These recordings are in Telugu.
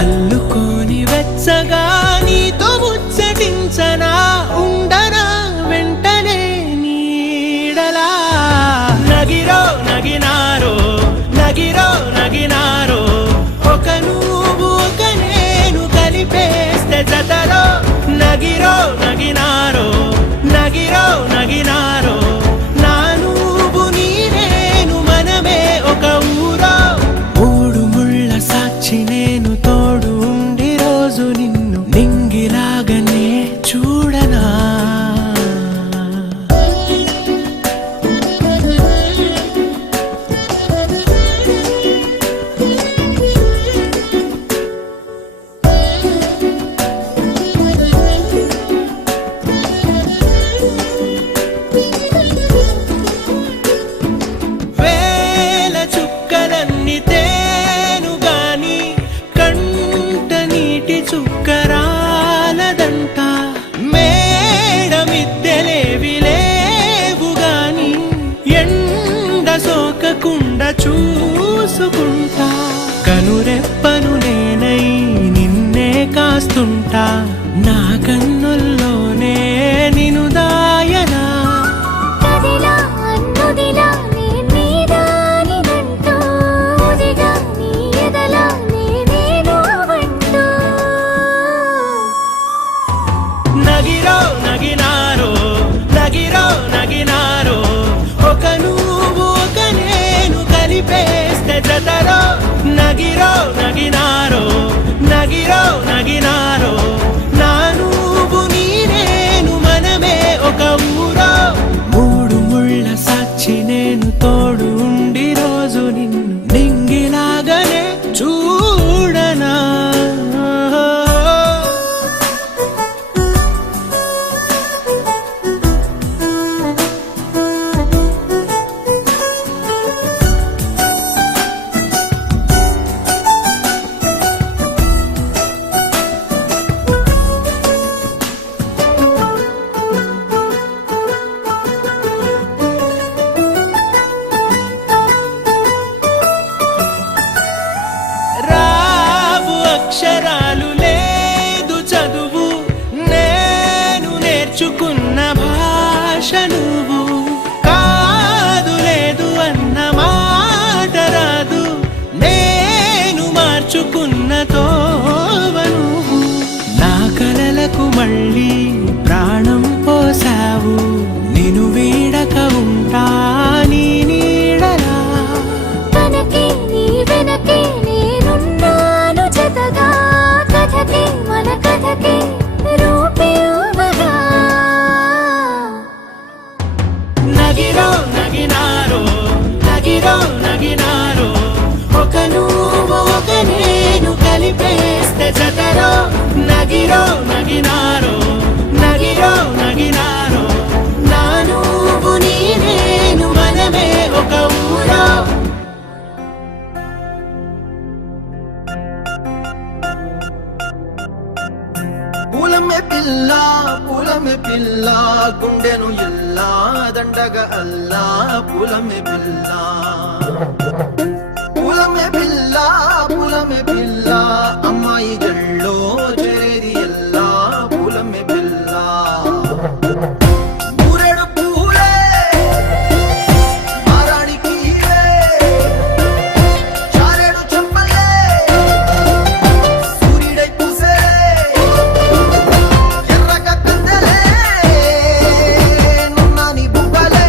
అల్లుకోని వెచ్చగా నీతో ముచ్చటించనా ఉండనా వెంటనే నీడలా నగిరో నగినారో నగిరో నగినారో ఒక నువ్వు ఒక నేను కలిపేస్తే జతలో నగిరో నగినారో నగిరో నగినారో నా నువ్వు నీ నేను మనమే ఒక ఊరో మూడు ముళ్ళ సాక్షి నేను తోడు ఉండి రోజు నిన్ను నింగిలాగనే చూడనా వేల చుక్కలన్నీ తేను గాని కంట నీటి చుక్కరాలదంట మేడ మిద్దెలేవి లేవు గాని ఎండ సోకకుండా చూసుకుంటా కనురెప్పను నేనై నిన్నే కాస్తుంటా నా కన్నుల్లోనే నిను దాయనా కదిలా అన్నుదిలా నేనేదానినంటూ ఉదిగా నీ ఎదలా నేనేనో అంటూ నగిరో నగినారో నగిరో నగినారో ఒక నువ్వు ఒక నేను కలిపేస్తే జతలో నగిరో నగినారో నగిరో నగినారో నా నువ్వు నీ నేను మనమే ఒక ఊరో మూడు ముళ్ళ సాక్షి నేను తోడు ఉండి రోజు నిన్ను నింగిలాగనే చూడనా రావు అక్షరాలు లేదు చదువు నేను నేర్చుకున్న భాష నువ్వు కాదు లేదు అన్న మాట రాదు నేను మార్చుకున్న తోవ నువ్వు నా కలలకు మళ్ళీ ప్రాణం పోసావు నిన్ను వీడక ఉంటా నీ నీడలా తనకే నీ వెనకే నేనున్నాను జతగా కథకే మన కథకే రూపేవగా నగిరో నగినారో నగిరో నగినారో ఒక నువ్వు ఒక నేను కలిపేస్తే జతలో నగిరో నగినారో నగిరో నగినారో నా నువ్వు నీ నేను మనమే ఒక ఊరో పూలమే పిల్ల గుండెను ఇల్లా దండగ అల్లా పూలమే పిల్ల అమ్మాయి జల్లో చేరేది ఎల్లా పూలమే పిల్ల ఊరెడు పూలే మారాణికి చారెడు చెంపలే సూర్యుడై పూసే ఎర్రగా కందలే నున్నాని బుగ్గలే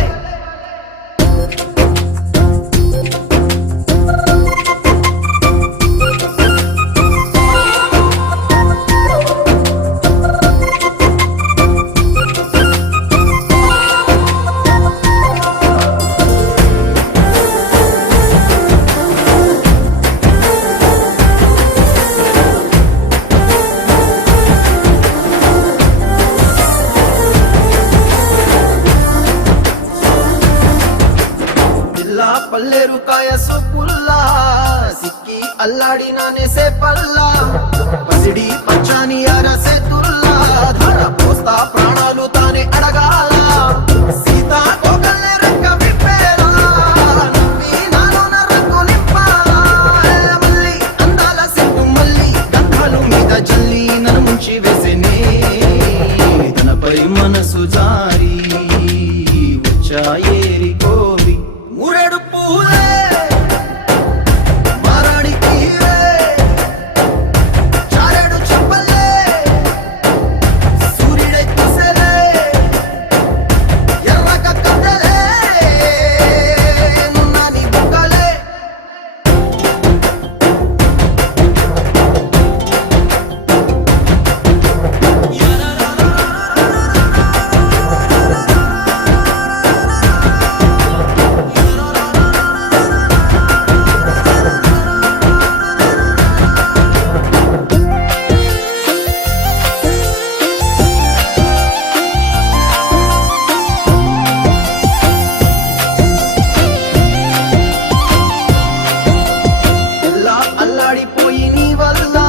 పల్లేరు కాయ సొప్పుల్లా సిక్కి అల్లాడినానే సే పల్లా పసిడి పచ్చాని అరసే తుల్లా ధర పోస్తా ప్రాణాలు తానే అడగాల సీతా కోకల్లే రంగ విప్పేలా నవ్వి నాలోన రంగు నింపాలా మల్లి అందాల సిగ్గు మల్లి వల్ల